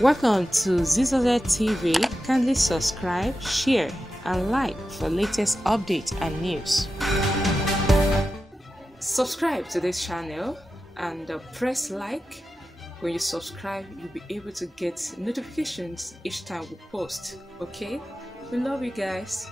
Welcome to ZZZ TV. Kindly subscribe, share, and like for latest updates and news. Subscribe to this channel and press like. When you subscribe, you'll be able to get notifications each time we post. Okay? We love you guys.